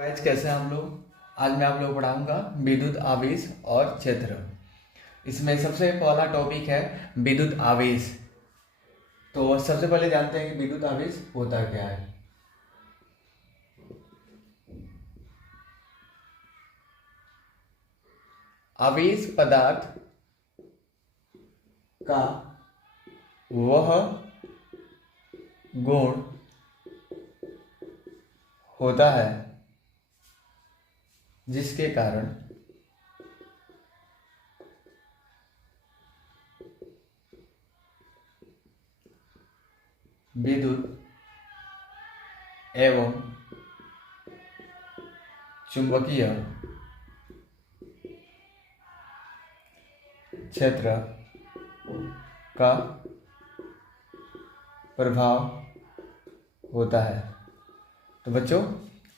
Guys कैसे हैं हम लोग। आज मैं आप लोग को पढ़ाऊंगा विद्युत आवेश और क्षेत्र। इसमें सबसे पहला टॉपिक है विद्युत आवेश। तो सबसे पहले जानते हैं कि विद्युत आवेश होता क्या है। आवेश पदार्थ का वह गुण होता है जिसके कारण विद्युत एवं चुंबकीय क्षेत्र का प्रभाव होता है। तो बच्चों,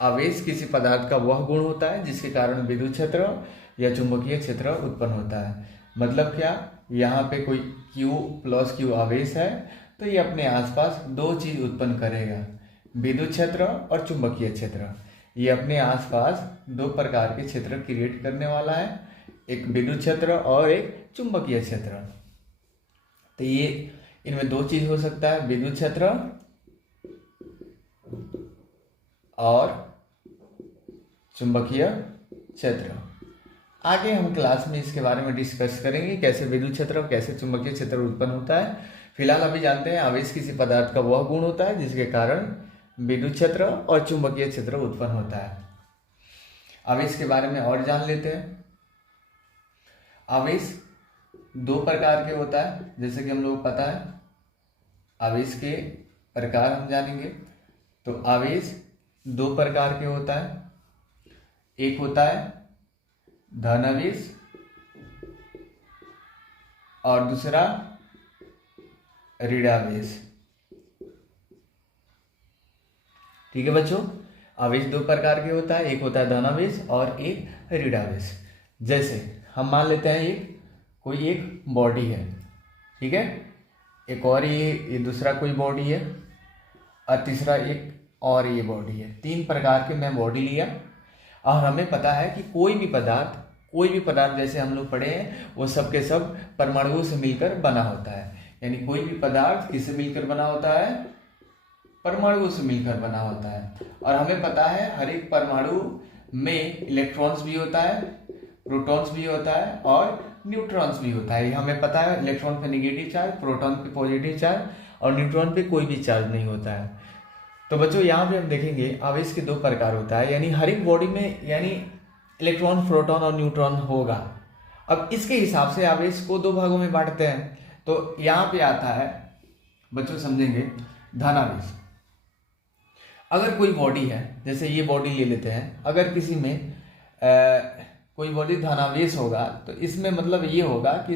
आवेश किसी पदार्थ का वह गुण होता है जिसके कारण विद्युत क्षेत्र या चुंबकीय क्षेत्र उत्पन्न होता है। मतलब क्या, यहाँ पे कोई Q प्लस Q आवेश है तो ये अपने आसपास दो चीज उत्पन्न करेगा, विद्युत क्षेत्र और चुंबकीय क्षेत्र। ये अपने आसपास दो प्रकार के क्षेत्र क्रिएट करने वाला है, एक विद्युत क्षेत्र और एक चुंबकीय क्षेत्र। तो ये इनमें दो चीज हो सकता है, विद्युत क्षेत्र और चुंबकीय क्षेत्र। आगे हम क्लास में इसके बारे में डिस्कस करेंगे, कैसे विद्युत क्षेत्र और कैसे चुंबकीय क्षेत्र उत्पन्न होता है। फिलहाल अभी जानते हैं आवेश किसी पदार्थ का वह गुण होता है जिसके कारण विद्युत क्षेत्र और चुंबकीय क्षेत्र उत्पन्न होता है। आवेश के बारे में और जान लेते हैं। आवेश दो प्रकार के होता है, जैसे कि हम लोग पता है। आवेश के प्रकार हम जानेंगे तो आवेश दो प्रकार के होता है। एक होता है धन आवेश और दूसरा ऋण आवेश। ठीक है बच्चों, आवेश दो प्रकार के होता है, एक होता है धन आवेश और एक ऋण आवेश। जैसे हम मान लेते हैं कोई एक बॉडी है, ठीक है, एक और ये दूसरा कोई बॉडी है और तीसरा एक और ये बॉडी है। तीन प्रकार के मैं बॉडी लिया और हमें पता है कि कोई भी पदार्थ जैसे हम लोग पढ़े हैं वो सब के सब परमाणुओं से मिलकर बना होता है। यानी कोई भी पदार्थ किससे मिलकर बना होता है? परमाणुओं से मिलकर बना होता है। और हमें पता है हर एक परमाणु में इलेक्ट्रॉन्स भी होता है, प्रोटॉन्स भी होता है और न्यूट्रॉन्स भी होता है। ये हमें पता है, इलेक्ट्रॉन पे नेगेटिव चार्ज, प्रोटॉन पे पॉजिटिव चार्ज और न्यूट्रॉन पे कोई भी चार्ज नहीं होता है। तो बच्चों यहाँ पे हम देखेंगे आवेश के दो प्रकार होता है, यानी हर एक बॉडी में यानी इलेक्ट्रॉन, प्रोटॉन और न्यूट्रॉन होगा। अब इसके हिसाब से आवेश को दो भागों में बांटते हैं। तो यहाँ पे आता है बच्चों, समझेंगे, धन आवेश। अगर कोई बॉडी है, जैसे ये बॉडी ले लेते हैं, अगर किसी में कोई बॉडी धनावेश होगा तो इसमें मतलब ये होगा कि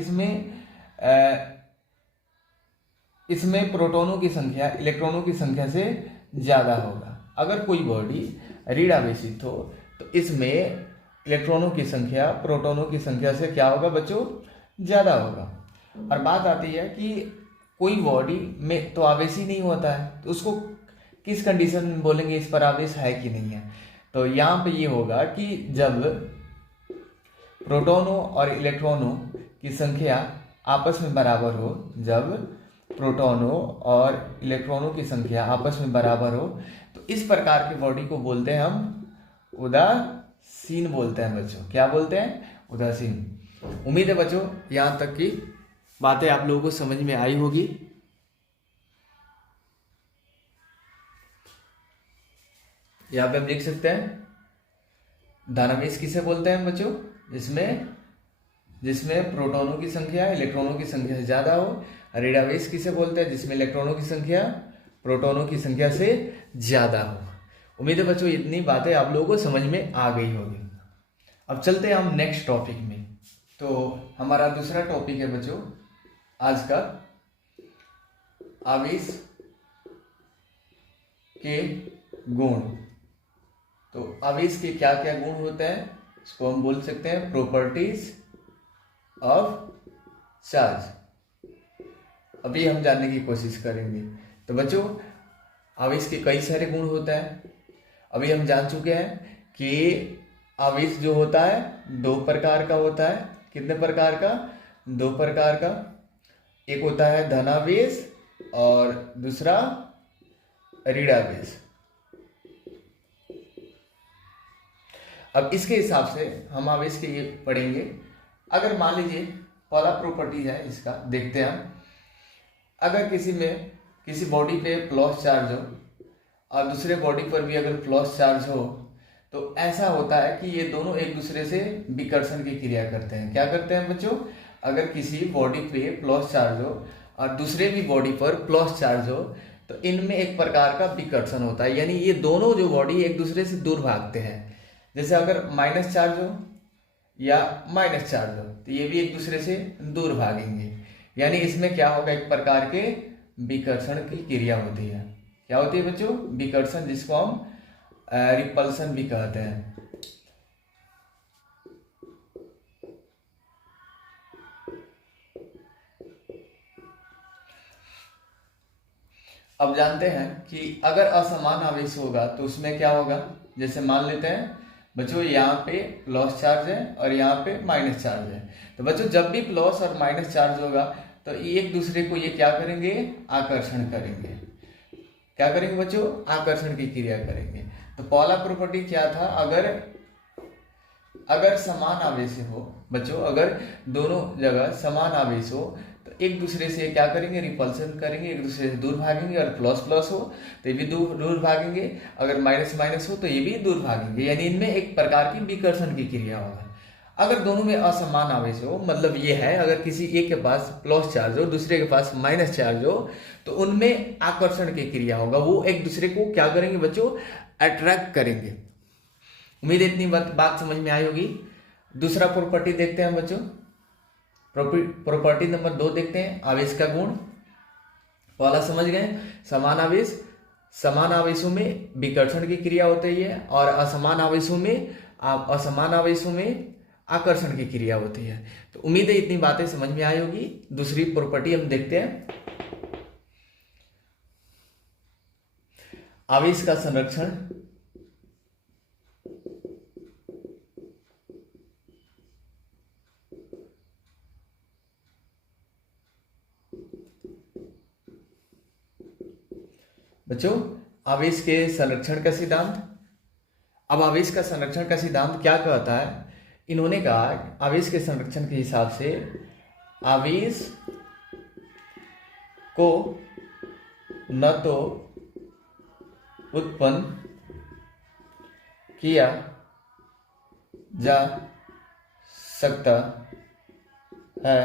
इसमें प्रोटॉनों की संख्या इलेक्ट्रॉनों की संख्या से ज्यादा होगा। अगर कोई बॉडी ऋण आवेशित हो तो इसमें इलेक्ट्रॉनों की संख्या प्रोटॉनों की संख्या से क्या होगा बच्चों? ज्यादा होगा। और बात आती है कि कोई बॉडी में तो आवेश ही नहीं होता है, तो उसको किस कंडीशन में बोलेंगे इस पर आवेश है कि नहीं है? तो यहाँ पे ये होगा कि जब प्रोटॉनों और इलेक्ट्रॉनों की संख्या आपस में बराबर हो, जब प्रोटॉनों और इलेक्ट्रॉनों की संख्या आपस में बराबर हो, तो इस प्रकार की बॉडी को बोलते हैं हम उदासीन बोलते हैं बच्चों। क्या बोलते हैं? उदासीन। उम्मीद है बच्चों यहाँ तक की बातें आप लोगों को समझ में आई होगी। यहाँ पे हम देख सकते हैं धनावेश किसे बोलते हैं बच्चों? जिसमें प्रोटॉनों की संख्या इलेक्ट्रॉनों की संख्या से ज्यादा हो। ऋण आवेश किसे बोलते हैं? जिसमें इलेक्ट्रॉनों की संख्या प्रोटॉनों की संख्या से ज्यादा हो। उम्मीद है बच्चों इतनी बातें आप लोगों को समझ में आ गई होगी। अब चलते हैं हम नेक्स्ट टॉपिक में। तो हमारा दूसरा टॉपिक है बच्चों आज का, आवेश के गुण। तो आवेश के क्या क्या गुण होते हैं इसको हम बोल सकते हैं प्रॉपर्टीज ऑफ चार्ज। अभी हम जानने की कोशिश करेंगे। तो बच्चों आवेश के कई सारे गुण होते हैं। अभी हम जान चुके हैं कि आवेश जो होता है दो प्रकार का होता है। कितने प्रकार का? दो प्रकार का। एक होता है धनावेश और दूसरा ऋणावेश। अब इसके हिसाब से हम आवेश के ये पढ़ेंगे। अगर मान लीजिए पहला प्रॉपर्टी है इसका, देखते हैं हम। अगर किसी बॉडी पे प्लस चार्ज हो और दूसरे बॉडी पर भी अगर प्लस चार्ज हो तो ऐसा होता है कि ये दोनों एक दूसरे से विकर्षण की क्रिया करते हैं। क्या करते हैं बच्चों? अगर किसी बॉडी पे प्लस चार्ज हो और दूसरे भी बॉडी पर प्लस चार्ज हो तो इनमें एक प्रकार का विकर्षण होता है, यानी ये दोनों जो बॉडी एक दूसरे से दूर भागते हैं। जैसे अगर माइनस चार्ज हो या माइनस चार्ज हो तो ये भी एक दूसरे से दूर भागेंगे, यानी इसमें क्या होगा? एक प्रकार के विकर्षण की क्रिया होती है। क्या होती है बच्चों? विकर्षण, जिसको हम रिपल्सन भी कहते हैं। अब जानते हैं कि अगर असमान आवेश होगा तो उसमें क्या होगा। जैसे मान लेते हैं बच्चों यहाँ पे प्लस चार्ज है और यहाँ पे माइनस चार्ज है, तो बच्चों जब भी प्लस और माइनस चार्ज होगा तो एक दूसरे को ये क्या करेंगे? आकर्षण करेंगे। क्या करेंगे बच्चों? आकर्षण की क्रिया करेंगे। तो पहला प्रॉपर्टी क्या था? अगर समान आवेश हो बच्चों, अगर दोनों जगह समान आवेश हो तो एक दूसरे से क्या करेंगे? रिपल्सन करेंगे, एक दूसरे से दूर भागेंगे। और प्लस प्लस हो तो ये भी दूर भागेंगे, अगर माइनस माइनस हो तो ये भी दूर भागेंगे, यानी इनमें एक प्रकार की विकर्षण की क्रिया होगा। अगर दोनों में असमान आवेश हो, मतलब ये है अगर किसी एक के पास प्लस चार्ज हो दूसरे के पास माइनस चार्ज हो तो उनमें आकर्षण की क्रिया होगा। वो एक दूसरे को क्या करेंगे बच्चों? अट्रैक्ट करेंगे। उम्मीद है इतनी बात समझ में आई होगी। दूसरा प्रॉपर्टी देखते हैं बच्चों। प्रॉपर्टी नंबर 2 देखते हैं, आवेश का गुण। पहला समझ गए, समान आवेश, समान आवेशों में विकर्षण की क्रिया होती है और असमान आवेशों में आकर्षण की क्रिया होती है। तो उम्मीद है इतनी बातें समझ में आई होगी। दूसरी प्रॉपर्टी हम देखते हैं, आवेश का संरक्षण। बच्चों आवेश के संरक्षण का सिद्धांत। अब आवेश का संरक्षण का सिद्धांत क्या कहता है? इन्होंने कहा आवेश के संरक्षण के हिसाब से आवेश को न तो उत्पन्न किया जा सकता है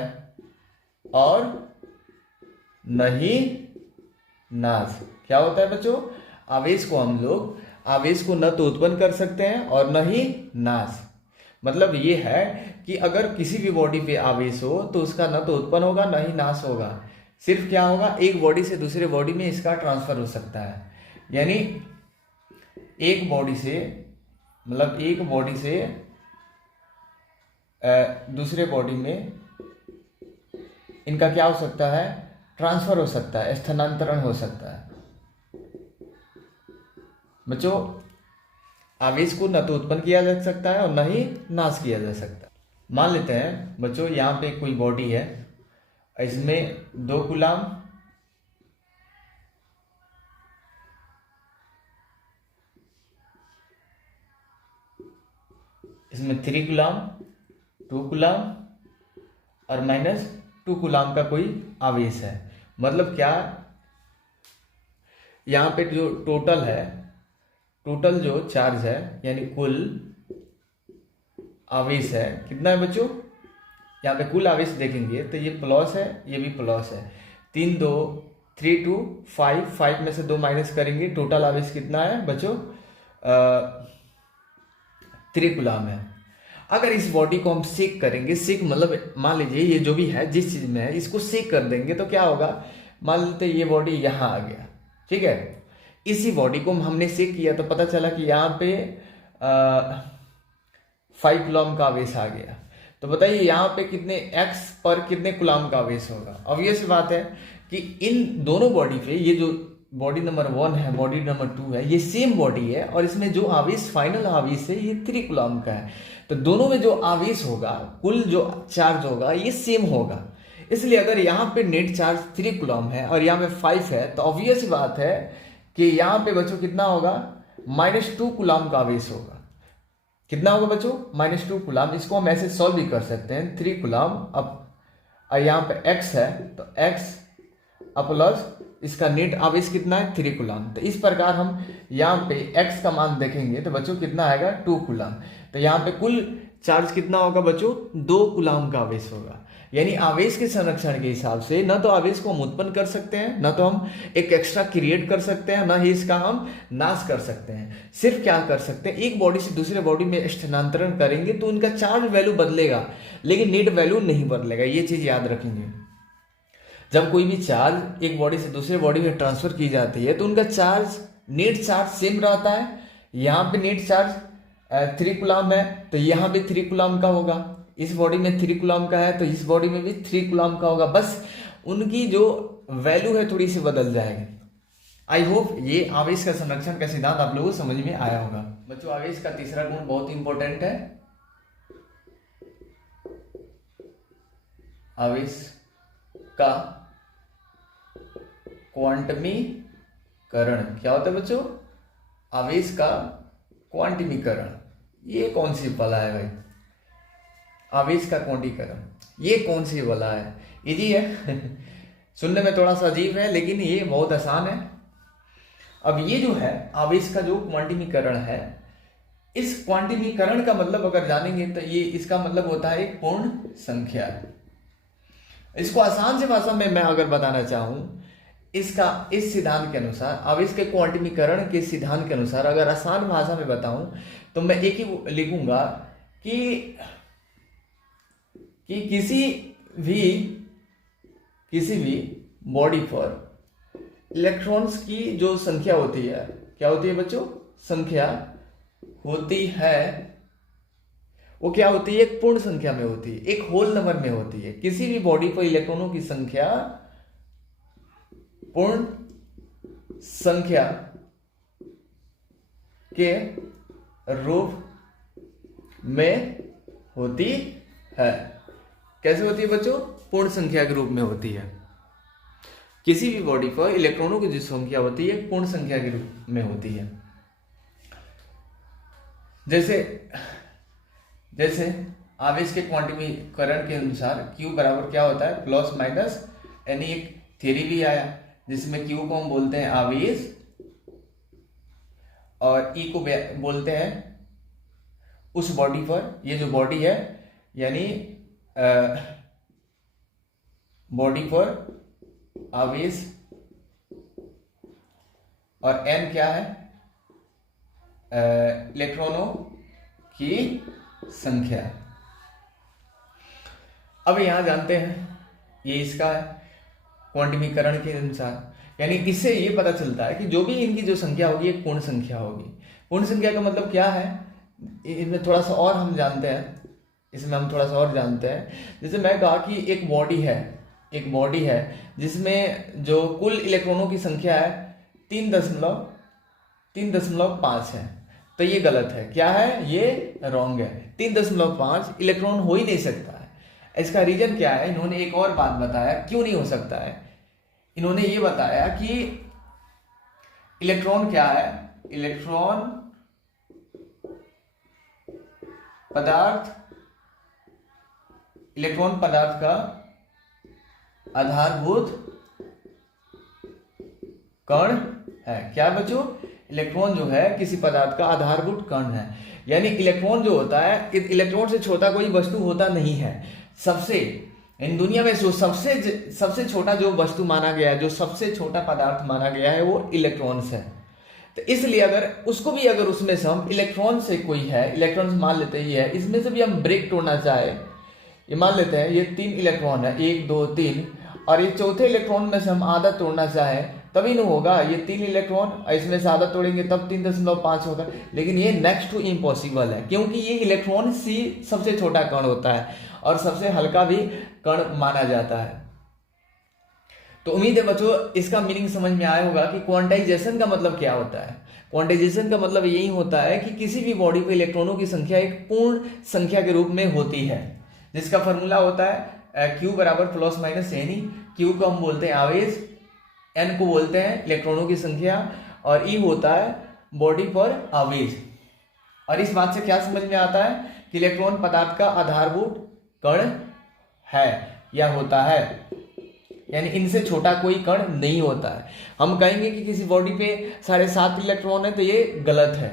और न ही नाश। क्या होता है बच्चों? आवेश को न तो उत्पन्न कर सकते हैं और न ही नाश। मतलब ये है कि अगर किसी भी बॉडी पे आवेश हो तो उसका न तो उत्पन्न होगा न ही नाश होगा। सिर्फ क्या होगा? एक बॉडी से दूसरे बॉडी में इसका ट्रांसफर हो सकता है, यानी एक बॉडी से दूसरे बॉडी में इनका क्या हो सकता है? ट्रांसफर हो सकता है, स्थानांतरण हो सकता है। बच्चों आवेश को न तो उत्पन्न किया जा सकता है और न ही नाश किया जा सकता। मान लेते हैं बच्चों यहाँ पे कोई बॉडी है, इसमें 2 कूलाम, इसमें 3 कूलाम, 2 कूलाम और -2 कूलाम का कोई आवेश है। मतलब क्या? यहाँ पे जो टोटल जो चार्ज है यानी कुल आवेश है कितना है बच्चों? यहाँ पे कुल आवेश देखेंगे तो ये प्लस है, ये भी प्लस है। 3 2 3 2 5 में से 2 माइनस करेंगे, टोटल आवेश कितना है बच्चों? 3 कूलाम है। अगर इस बॉडी को हम सेक करेंगे, सेक मतलब मान लीजिए ये जो भी है जिस चीज में है इसको सेक कर देंगे तो क्या होगा? मान लेते ये बॉडी यहाँ आ गया, ठीक है। इसी बॉडी को हमने सेक किया तो पता चला कि यहाँ पे 5 कूलाम का आवेश आ गया। तो बताइए यहाँ पे कितने x पर कितने कूलाम का आवेश होगा? ऑब्वियस बात है कि इन दोनों बॉडी पे ये जो बॉडी नंबर 1 है, बॉडी नंबर 2 है, ये सेम बॉडी है और इसमें जो आवेश फाइनल आवेश है ये 3 कूलम का है। तो दोनों में जो आवेश होगा, कुल जो चार्ज होगा ये सेम होगा। इसलिए अगर यहाँ पे नेट चार्ज 3 कूलम है और यहाँ पे 5 है तो ऑब्वियस बात है कि यहाँ पे बच्चों कितना होगा, -2 कूलम का आवेश होगा। कितना होगा बच्चों, -2 कूलम। इसको हम ऐसे सॉल्व भी कर सकते हैं, 3 कूलम अब यहाँ पे x है तो x प्लस इसका नेट आवेश कितना है 3 कूलम। तो इस प्रकार हम यहाँ पे x का मान देखेंगे तो बच्चों कितना आएगा 2 कूलम। तो यहाँ पे कुल चार्ज कितना होगा बच्चों, 2 कूलम का आवेश होगा। यानी आवेश के संरक्षण के हिसाब से न तो आवेश को हम उत्पन्न कर सकते हैं, न तो हम एक एक्स्ट्रा क्रिएट कर सकते हैं, न ही इसका हम नाश कर सकते हैं। सिर्फ क्या कर सकते हैं, एक बॉडी से दूसरे बॉडी में स्थानांतरण करेंगे तो उनका चार्ज वैल्यू बदलेगा लेकिन नेट वैल्यू नहीं बदलेगा। ये चीज याद रखेंगे। जब कोई भी चार्ज एक बॉडी से दूसरे बॉडी में ट्रांसफर की जाती है तो उनका चार्ज, नेट चार्ज सेम रहता है। यहाँ पे नेट चार्ज 3 कूलम है तो यहाँ भी 3 कूलम का होगा। इस बॉडी में 3 कूलम का है तो इस बॉडी में भी 3 कूलम का होगा। बस उनकी जो वैल्यू है थोड़ी सी बदल जाएगी। आई होप ये आवेश का संरक्षण का सिद्धांत आप लोगों को समझ में आया होगा। बच्चों आवेश का तीसरा गुण बहुत इंपॉर्टेंट है, आवेश का क्वांटमीकरण। क्या होता है बच्चों, आवेश का क्वांटमीकरण। ये कौन सी बला है भाई, आवेश का क्वांटीकरण, ये कौन सी बला है, इजी है सुनने में थोड़ा सा अजीब है लेकिन ये बहुत आसान है। अब ये जो है आवेश का जो क्वांटमीकरण है, इस क्वांटमीकरण का मतलब अगर जानेंगे तो ये इसका मतलब होता है एक पूर्ण संख्या। इसको आसान से भाषा में मैं अगर बताना चाहूं, इसका इस सिद्धांत के अनुसार, आवेश के क्वांटमीकरण के सिद्धांत के अनुसार अगर आसान भाषा में बताऊं तो मैं एक ही लिखूंगा कि किसी भी बॉडी पर इलेक्ट्रॉन्स की जो संख्या होती है, क्या होती है बच्चों, संख्या होती है, वो क्या होती है, एक पूर्ण संख्या में होती है, एक होल नंबर में होती है। किसी भी बॉडी पर इलेक्ट्रॉनों की संख्या पूर्ण संख्या के रूप में होती है। कैसे होती है बच्चों, पूर्ण संख्या के रूप में होती है। किसी भी बॉडी पर इलेक्ट्रॉनों की जो संख्या होती है पूर्ण संख्या के रूप में होती है। जैसे आवेश के क्वांटमीकरण के अनुसार Q बराबर क्या होता है, प्लस माइनस, यानी एक थ्योरी भी आया जिसमें Q को हम बोलते हैं आवेश और E को बोलते हैं उस बॉडी पर, ये जो बॉडी है यानी बॉडी पर आवेश, और N क्या है, इलेक्ट्रॉनों की संख्या। अब यहां जानते हैं ये इसका है क्वांटमीकरण के अनुसार, यानी इससे ये पता चलता है कि जो भी इनकी जो संख्या होगी एक पूर्ण संख्या होगी। पूर्ण संख्या का मतलब क्या है, इसमें थोड़ा सा और हम जानते हैं, जैसे मैं कहा कि एक बॉडी है जिसमें जो कुल इलेक्ट्रॉनों की संख्या है 3.5 है, तो ये गलत है। क्या है, ये रॉन्ग है। 3.5 इलेक्ट्रॉन हो ही नहीं सकता है। इसका रीजन क्या है, इन्होंने एक और बात बताया क्यों नहीं हो सकता है। इन्होंने ये बताया कि इलेक्ट्रॉन क्या है, इलेक्ट्रॉन पदार्थ का आधारभूत कण है। क्या बच्चों, इलेक्ट्रॉन जो है किसी पदार्थ का आधारभूत कण है, यानी इलेक्ट्रॉन जो होता है, इलेक्ट्रॉन से छोटा कोई वस्तु होता नहीं है। सबसे इन दुनिया में जो सबसे छोटा जो वस्तु माना गया है, जो सबसे छोटा पदार्थ माना गया है, वो इलेक्ट्रॉन्स है। तो इसलिए अगर उसको भी अगर उसमें से हम इलेक्ट्रॉन से कोई है, इलेक्ट्रॉन मान लेते ही है, इसमें से भी हम ब्रेक तोड़ना चाहे, ये मान लेते हैं ये 3 इलेक्ट्रॉन है, 1 2 3, और ये चौथे इलेक्ट्रॉन में से हम आधा तोड़ना चाहे तभी नहीं होगा। ये 3 इलेक्ट्रॉन इसमें से आधा तोड़ेंगे तब 3.5 होगा, लेकिन ये नेक्स्ट टू इम्पॉसिबल है, क्योंकि ये इलेक्ट्रॉन ही सबसे छोटा कण होता है और सबसे हल्का भी कण माना जाता है। तो उम्मीद है बच्चों इसका मीनिंग समझ में आया होगा कि क्वांटाइजेशन का मतलब क्या होता है। क्वांटाइजेशन का मतलब यही होता है कि किसी भी बॉडी पे इलेक्ट्रॉनों की संख्या एक पूर्ण संख्या के रूप में होती है, जिसका फॉर्मूला होता है Q बराबर plus minus N E. Q को हम बोलते हैं आवेश, N को बोलते हैं इलेक्ट्रॉनों की संख्या और E होता है बॉडी पर आवेश। और इस बात से क्या समझ में आता है कि इलेक्ट्रॉन पदार्थ का आधारभूत कण है या होता है, यानी इनसे छोटा कोई कण नहीं होता है। हम कहेंगे कि किसी बॉडी पे 7.5 इलेक्ट्रॉन है तो ये गलत है।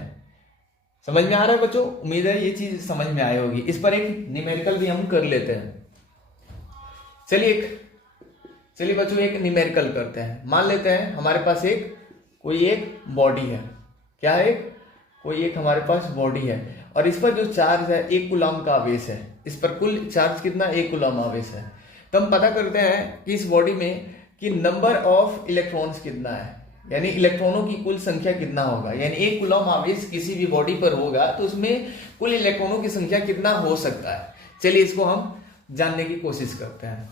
समझ में आ रहा है बच्चों? उम्मीद है ये चीज समझ में आई होगी। इस पर एक न्यूमेरिकल भी हम कर लेते हैं। चलिए बच्चों एक न्यूमेरिकल करते हैं। मान लेते हैं हमारे पास कोई एक बॉडी है। क्या है? कोई एक हमारे पास बॉडी है और इस पर जो चार्ज है 1 कूलम का आवेश है। इस पर कुल चार्ज कितना? 1 कूलम आवेश है। तो हम पता करते हैं कि इस बॉडी में कि नंबर ऑफ इलेक्ट्रॉन्स कितना है, यानी इलेक्ट्रॉनों की कुल संख्या कितना होगा। यानी 1 कूलम आवेश किसी भी बॉडी पर होगा तो उसमें कुल इलेक्ट्रॉनों की संख्या कितना हो सकता है। चलिए इसको हम जानने की कोशिश करते हैं।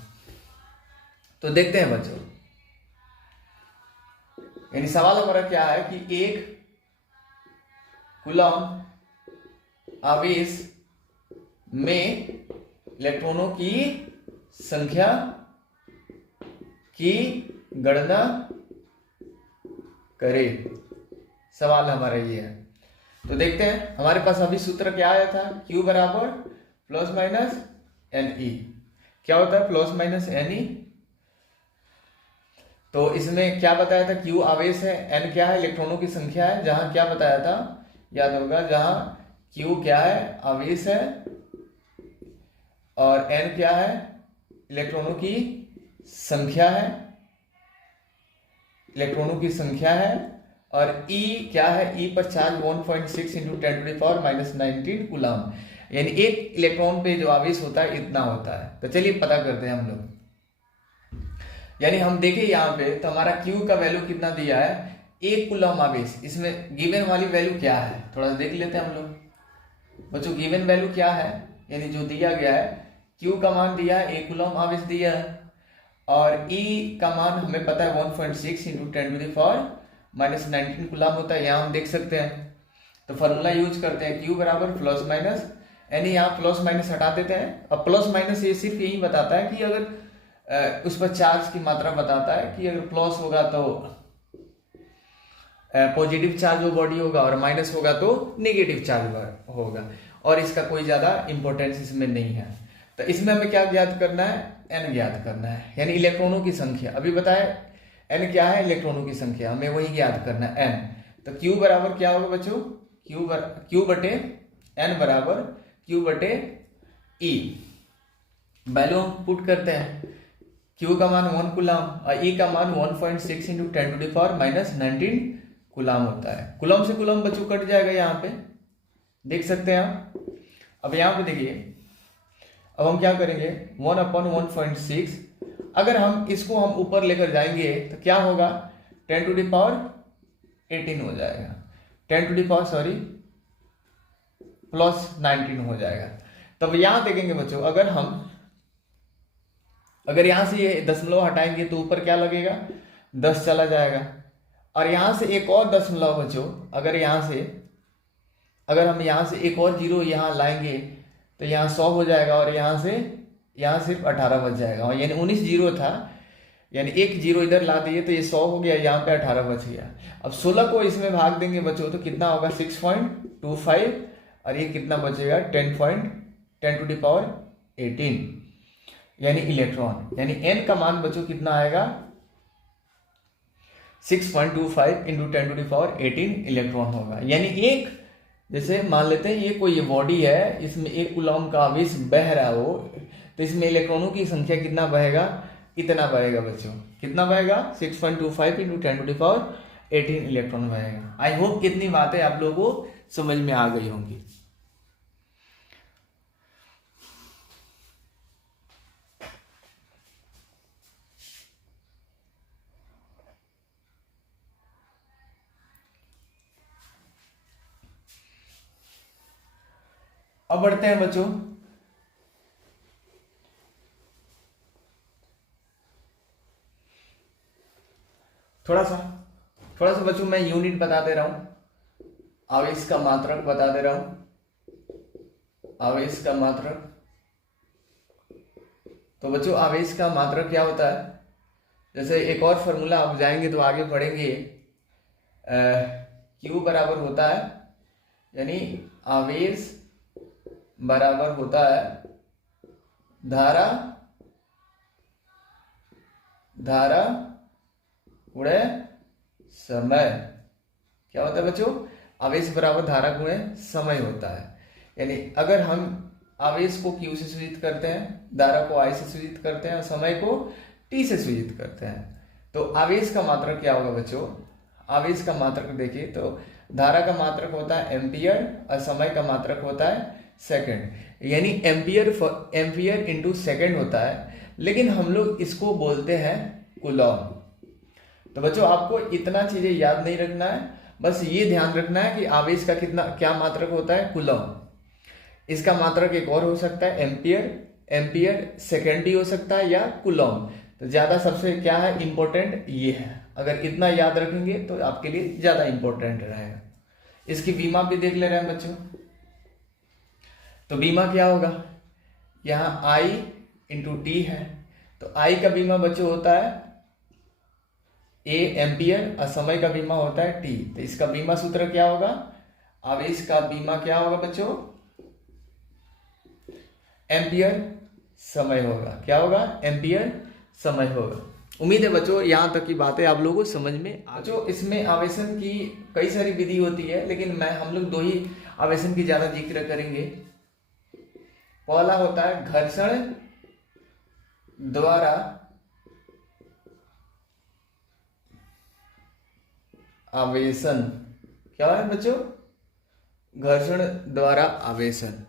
तो देखते हैं बच्चों, यानी सवाल हमारा क्या है कि 1 कूलम आवेश में इलेक्ट्रॉनों की संख्या की गणना करें। सवाल हमारा ये है। तो देखते हैं हमारे पास अभी सूत्र क्या आया था, Q बराबर प्लस माइनस एन ई। क्या होता है प्लस माइनस एन ई? तो इसमें क्या बताया था? Q आवेश है, N क्या है? इलेक्ट्रॉनों की संख्या है। जहां क्या बताया था याद होगा, जहां Q क्या है? आवेश है और N क्या है? इलेक्ट्रॉनों की संख्या है, इलेक्ट्रॉनों की संख्या है। और E क्या है? E पर चार्ज 1.6 इंटू 10⁻⁻19 कूलम, यानी एक इलेक्ट्रॉन पे जो आवेश होता है इतना होता है। तो चलिए पता करते हैं हम लोग। यानी हम देखें यहाँ पे तो हमारा Q का वैल्यू कितना दिया है? 1 कूलम आवेश। इसमें गिवन वाली वैल्यू क्या है थोड़ा देख लेते हैं हम लोग। बच्चों गिवन वैल्यू क्या है, यानी जो दिया गया है Q का मान दिया है 1 कूलम आवेश दिया है और E का मान हमें पता है 1.6 इंटू 10⁻⁻19 कूलम होता है। यहाँ हम देख सकते हैं। तो फॉर्मूला यूज करते हैं Q बराबर प्लस माइनस, यानी यहाँ प्लस माइनस हटा देते हैं। अब प्लस माइनस ये सिर्फ यही बताता है कि अगर उस पर चार्ज की मात्रा बताता है कि अगर प्लस होगा तो पॉजिटिव चार्ज वो बॉडी होगा और माइनस होगा तो नेगेटिव चार्ज होगा, और इसका कोई ज्यादा इंपॉर्टेंस इसमें नहीं है। तो इसमें हमें क्या ज्ञात करना है? N ज्ञात करना है, यानी इलेक्ट्रॉनों की संख्या। अभी बताए N क्या है? इलेक्ट्रॉनों की संख्या, हमें वही ज्ञात करना है N। तो Q बराबर क्या होगा बच्चों? Q बटे N बराबर Q बटे E। वैल्यू हम पुट करते हैं। Q का मान 1 कूलम और E का मान 1.6 इंटू 10⁻⁻19 कूलम होता है। कूलम से कूलम बच्चों कट जाएगा, यहाँ पे देख सकते हैं आप। अब यहाँ पे देखिए, अब हम क्या करेंगे 1/1.6, अगर हम इसको हम ऊपर लेकर जाएंगे तो क्या होगा? 10⁻18 हो जाएगा, प्लस 19 हो जाएगा। तब यहां देखेंगे बच्चों, अगर यहां से ये दशमलव हटाएंगे तो ऊपर क्या लगेगा? 10 चला जाएगा। और यहां से एक और दशमलव बच्चों, अगर हम यहां से एक और जीरो यहां लाएंगे तो यहाँ 100 हो जाएगा और यहाँ सिर्फ 18 बच जाएगा। और यानी 19 जीरो था, यानी एक जीरो इधर ला दिए तो ये 100 हो गया, यहाँ पे 18 बच गया। अब 16 को इसमें भाग देंगे बच्चों तो कितना होगा? 6.25 और ये कितना बचेगा? 10⁻18 यानी इलेक्ट्रॉन। यानी N का मान बच्चों कितना आएगा? 6.25 इंटू 10⁻18 इलेक्ट्रॉन होगा। यानी एक, जैसे मान लेते हैं ये कोई बॉडी है, इसमें 1 कूलम का आवेश बह रहा हो, तो इसमें इलेक्ट्रॉनों की संख्या कितना बहेगा? इतना बहेगा बच्चों। कितना बहेगा? 6.25 इंटू 10⁻18 इलेक्ट्रॉन बहेगा। आई होप कितनी बातें आप लोगों को समझ में आ गई होंगी। अब बढ़ते हैं बच्चों, थोड़ा सा बच्चों मैं यूनिट बता दे रहा हूं, आवेश का मात्रक बता दे रहा हूं, आवेश का मात्रक। तो बच्चों आवेश का मात्रक क्या होता है, जैसे एक और फॉर्मूला आप जाएंगे तो आगे पढ़ेंगे, Q बराबर होता है, यानी आवेश बराबर होता है धारा गुणे समय। क्या होता है बच्चों, आवेश बराबर धारा गुणे समय होता है। यानी अगर हम आवेश को Q से सूचित करते हैं, धारा को I से सूचित करते हैं और समय को T से सूचित करते हैं, तो आवेश का मात्रक क्या होगा बच्चों, आवेश का मात्रक देखिए तो धारा का मात्रक होता है एम्पियर और समय का मात्रक होता है सेकंड, यानी एम्पियर इंटू सेकंड होता है, लेकिन हम लोग इसको बोलते हैं कूलॉम। तो बच्चों आपको इतना चीजें याद नहीं रखना है, बस ये ध्यान रखना है कि आवेश का क्या मात्रक होता है, कूलॉम। इसका मात्रक एक और हो सकता है एम्पियर सेकेंड भी हो सकता है, या कूलॉम। तो ज्यादा सबसे क्या है इंपॉर्टेंट ये है, अगर इतना याद रखेंगे तो आपके लिए ज्यादा इंपॉर्टेंट रहेगा। इसकी बीमा भी देख ले रहे हैं बच्चों, तो बीमा क्या होगा, यहाँ I इंटू टी है, तो I का बीमा बच्चों होता है A एम्पियर और समय का बीमा होता है T। तो इसका बीमा सूत्र क्या होगा, आवेश का बीमा क्या होगा बच्चों, एम्पियर समय होगा। क्या होगा, एम्पियर समय होगा। उम्मीद है बच्चों यहाँ तक की बातें आप लोगों को समझ में बच्चों इसमें आवेशन की कई सारी विधि होती है, लेकिन हम लोग दो ही आवेशन की ज्यादा जिक्र करेंगे। पहला होता है घर्षण द्वारा आवेशन। क्या है बच्चों, घर्षण द्वारा आवेशन।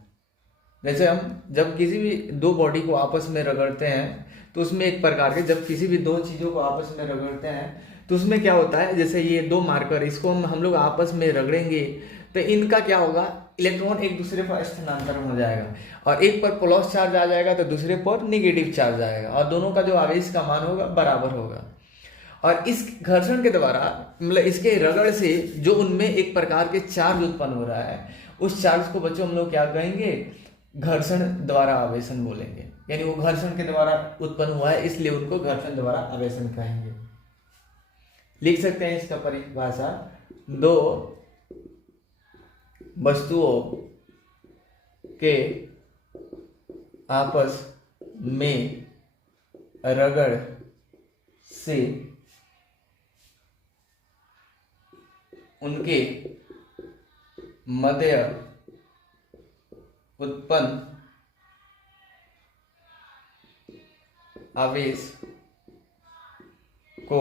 जैसे हम जब किसी भी दो बॉडी को आपस में रगड़ते हैं तो उसमें एक प्रकार के, जब किसी भी दो चीजों को आपस में रगड़ते हैं तो उसमें क्या होता है, जैसे ये दो मार्कर, इसको हम लोग आपस में रगड़ेंगे तो इनका क्या होगा, इलेक्ट्रॉन एक दूसरे पर स्थानांतरण हो जाएगा, और एक पर प्लस चार्ज आ जाएगा तो दूसरे पर निगेटिव चार्ज आएगा, और दोनों का जो आवेश का मान होगा बराबर होगा। और इस घर्षण के द्वारा, मतलब इसके रगड़ से जो उनमें एक प्रकार के चार्ज उत्पन्न हो रहा है, उस चार्ज को बच्चों हम लोग क्या कहेंगे, घर्षण द्वारा आवेशन बोलेंगे। यानी वो घर्षण के द्वारा उत्पन्न हुआ है, इसलिए उनको घर्षण द्वारा आवेशन कहेंगे। लिख सकते हैं इसका परिभाषा, दो वस्तुओं के आपस में रगड़ से उनके मध्य उत्पन्न आवेश को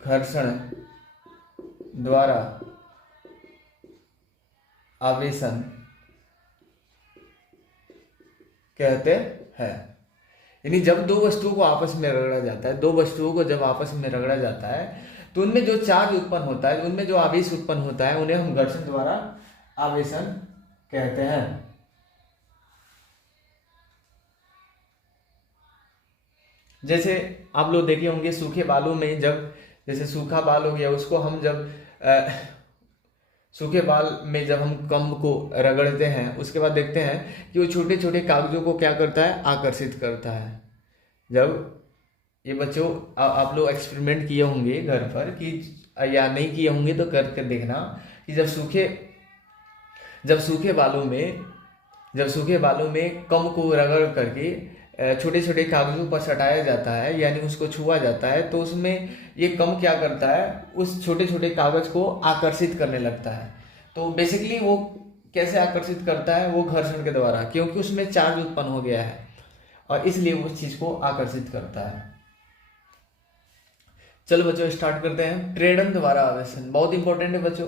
घर्षण द्वारा आवेशन कहते हैं। यानी जब दो वस्तुओं को आपस में रगड़ा जाता है, दो वस्तुओं को जब आपस में रगड़ा जाता है तो उनमें जो चार्ज उत्पन्न होता है, उनमें जो आवेश उत्पन्न होता है, उन्हें हम घर्षण द्वारा आवेशन कहते हैं। जैसे आप लोग देखे होंगे सूखे बालों में, जब जैसे सूखा बाल हो गया, उसको हम जब सूखे बाल में जब हम कम को रगड़ते हैं, उसके बाद देखते हैं कि वो छोटे छोटे कागजों को क्या करता है, आकर्षित करता है। जब ये बच्चों आप लोग एक्सपेरिमेंट किए होंगे घर पर, कि या नहीं किए होंगे तो करके देखना कि जब सूखे बालों में कम को रगड़ करके छोटे छोटे कागजों पर सटाया जाता है, यानी उसको छुआ जाता है, तो उसमें ये कम क्या करता है, उस छोटे छोटे कागज को आकर्षित करने लगता है। तो बेसिकली वो कैसे आकर्षित करता है, वो घर्षण के द्वारा, क्योंकि उसमें चार्ज उत्पन्न हो गया है और इसलिए वो उस चीज को आकर्षित करता है। चलो बच्चों स्टार्ट करते हैं। प्रेरण द्वारा आवेशन बहुत इंपॉर्टेंट है बच्चों।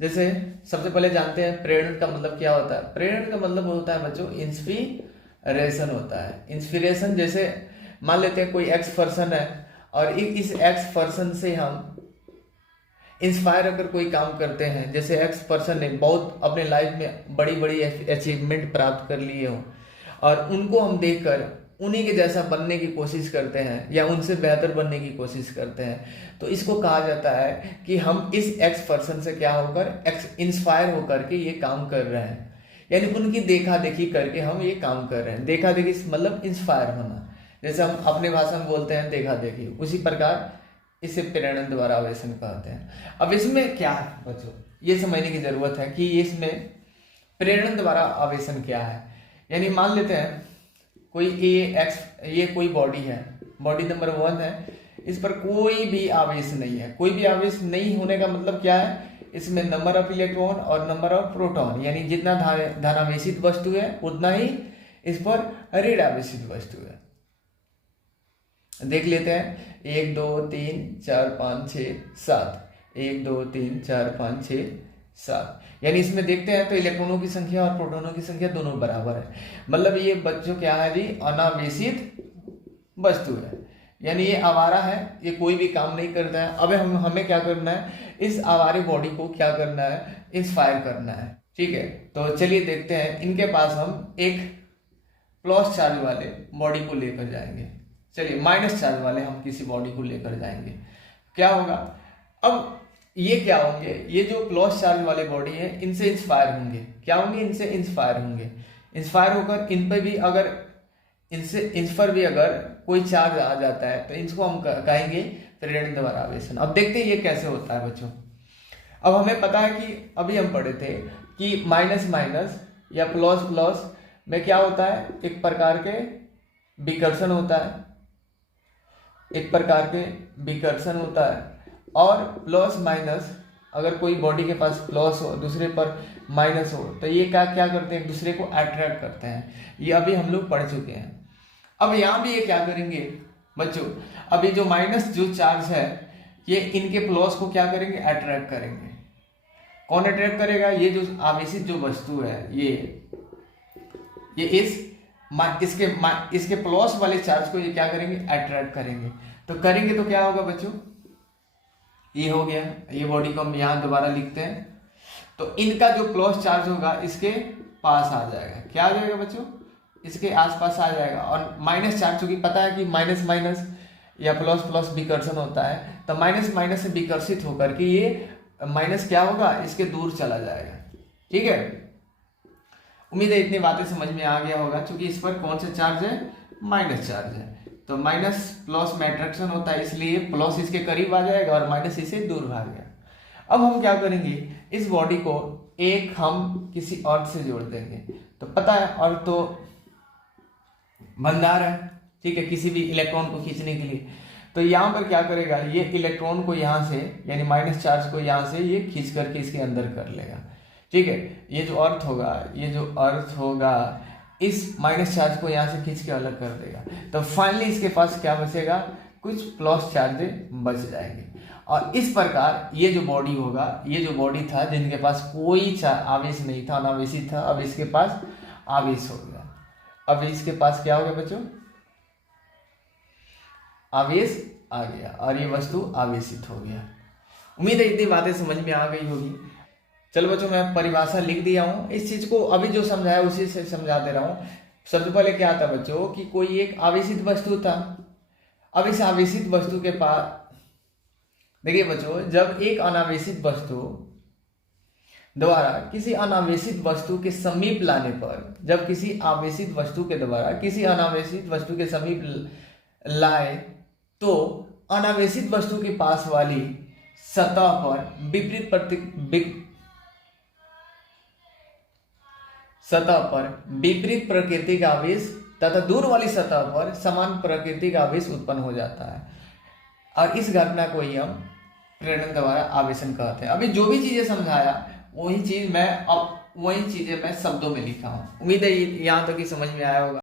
जैसे सबसे पहले जानते हैं प्रेरण का मतलब क्या होता है। प्रेरण का मतलब होता है बच्चों इंस्पिरेशन होता है। इंस्पिरेशन, जैसे मान लेते हैं कोई एक्स पर्सन है और इस एक्स पर्सन से हम इंस्पायर अगर कोई काम करते हैं, जैसे एक्स पर्सन ने बहुत अपने लाइफ में बड़ी बड़ी अचीवमेंट प्राप्त कर लिए हो और उनको हम देखकर उन्हीं के जैसा बनने की कोशिश करते हैं या उनसे बेहतर बनने की कोशिश करते हैं, तो इसको कहा जाता है कि हम इस एक्स पर्सन से क्या होकर एक्स इंस्पायर होकर के ये काम कर रहे हैं, यानी उनकी देखा देखी करके हम ये काम कर रहे हैं। देखा देखी मतलब इंस्पायर होना, जैसे हम अपने भाषा में बोलते हैं देखा देखी, उसी प्रकार इसे प्रेरणा द्वारा आवेशन कहते हैं। अब इसमें क्या है बच्चों, ये समझने की जरूरत है कि इसमें प्रेरणा द्वारा आवेशन क्या है। यानी मान लेते हैं कोई ये कोई बॉडी है, बॉडी नंबर 1 है, इस पर कोई भी आवेश नहीं है। कोई भी आवेश नहीं होने का मतलब क्या है, इसमें नंबर ऑफ इलेक्ट्रॉन और नंबर ऑफ प्रोटॉन, यानी जितना धनावेशित वस्तु है उतना ही इस पर ऋण आवेशित वस्तु है। देख लेते हैं 1 2 3 4 5 6 7, 1 2 3 4 5 6 7, यानी इसमें देखते हैं तो इलेक्ट्रॉनों की संख्या और प्रोटॉनों की संख्या दोनों बराबर है। मतलब ये बच्चों क्या है जी, अनावेशित वस्तु है, यानी ये आवारा है, ये कोई भी काम नहीं करता है। अब हमें क्या करना है, इस आवारे बॉडी को क्या करना है, इंस्पायर करना है। ठीक है, तो चलिए देखते हैं। इनके पास हम एक प्लस चार्ज वाले बॉडी को लेकर जाएंगे, चलिए माइनस चार्ज वाले हम किसी बॉडी को लेकर जाएंगे। क्या होगा, अब ये क्या होंगे, ये जो प्लस चार्ज वाले बॉडी है इनसे इंस्पायर होंगे। क्या होंगे, इनसे इंस्पायर होंगे। इंस्पायर होकर इन पर भी अगर इन पर भी अगर कोई चार्ज आ जाता है तो इसको हम कहेंगे प्रेरणा द्वारा आवेशन। अब देखते हैं ये कैसे होता है बच्चों। अब हमें पता है कि अभी हम पढ़े थे कि माइनस माइनस या प्लस प्लस में क्या होता है, एक प्रकार के विकर्षण होता है, एक प्रकार के विकर्षण होता है। और प्लस माइनस, अगर कोई बॉडी के पास प्लस हो दूसरे पर माइनस हो तो ये क्या करते हैं, एक दूसरे को अट्रैक्ट करते हैं। ये अभी हम लोग पढ़ चुके हैं। अब यहाँ भी ये क्या करेंगे बच्चों, अभी जो माइनस जो चार्ज है ये इनके प्लस को क्या करेंगे, अट्रैक्ट करेंगे। कौन अट्रैक्ट करेगा, ये जो आवेशित जो वस्तु है ये इसके प्लस वाले चार्ज को ये क्या करेंगे, अट्रैक्ट करेंगे। तो करेंगे तो क्या होगा बच्चों, ये हो गया। ये बॉडी को हम यहाँ दोबारा लिखते हैं, तो इनका जो प्लस चार्ज होगा इसके पास आ जाएगा। क्या आ जाएगा बच्चों, इसके आसपास आ जाएगा। और माइनस चार्ज, चूंकि पता है कि माइनस माइनस या प्लस प्लस विकर्षण होता है, तो माइनस माइनस से विकर्षित होकर के ये माइनस क्या होगा, इसके दूर चला जाएगा। ठीक है, उम्मीद है इतनी बातें समझ में आ गया होगा। क्योंकि इस पर कौन सा चार्ज है, माइनस चार्ज है, तो माइनस प्लस में अट्रैक्शन होता है, इसलिए प्लस इसके करीब आ जाएगा और माइनस इसे दूर भाग गया। अब हम क्या करेंगे, इस बॉडी को एक हम किसी अर्थ से जोड़ देंगे। तो पता है अर्थ तो भंडार है, ठीक है, किसी भी इलेक्ट्रॉन को खींचने के लिए। तो यहाँ पर क्या करेगा, ये इलेक्ट्रॉन को यहाँ से यानी माइनस चार्ज को यहाँ से ये खींच करके इसके अंदर कर लेगा। ठीक है, ये जो अर्थ होगा इस माइनस चार्ज को यहाँ से खींच के अलग कर देगा। तो फाइनली इसके पास क्या बचेगा, कुछ प्लस चार्ज बच जाएंगे। और इस प्रकार ये जो बॉडी होगा, ये जो बॉडी था जिनके पास कोई आवेश नहीं था, अनावेशित था, अब इसके पास आवेश हो गया। अब इसके पास क्या हो गया बच्चों, आवेश आ गया और ये वस्तु आवेशित हो गया। उम्मीद है इतनी बातें समझ में आ गई होगी। चलो बच्चों, मैं परिभाषा लिख दिया हूँ। इस चीज को अभी जो समझाया उसी से समझा दे रहा हूँ। सबसे पहले क्या था बच्चों कि कोई एक आवेशित वस्तु था। अब इस आवेशित वस्तु के पास देखिए बच्चों, जब एक अनावेशित वस्तु द्वारा किसी अनावेशित वस्तु के समीप लाने पर, जब किसी आवेशित वस्तु के द्वारा किसी अनावेशित वस्तु के समीप लाए तो अनावेशित वस्तु के पास वाली सतह पर विपरीत प्रकृति का आवेश तथा दूर वाली सतह पर समान प्रकृति का आवेश उत्पन्न हो जाता है। और इस घटना को ही हम प्रेरण द्वारा आवेशन कहते हैं। अभी जो भी चीजें समझाया वही चीजें मैं शब्दों में लिखा हूँ। उम्मीद है यहाँ तक ही समझ में आया होगा।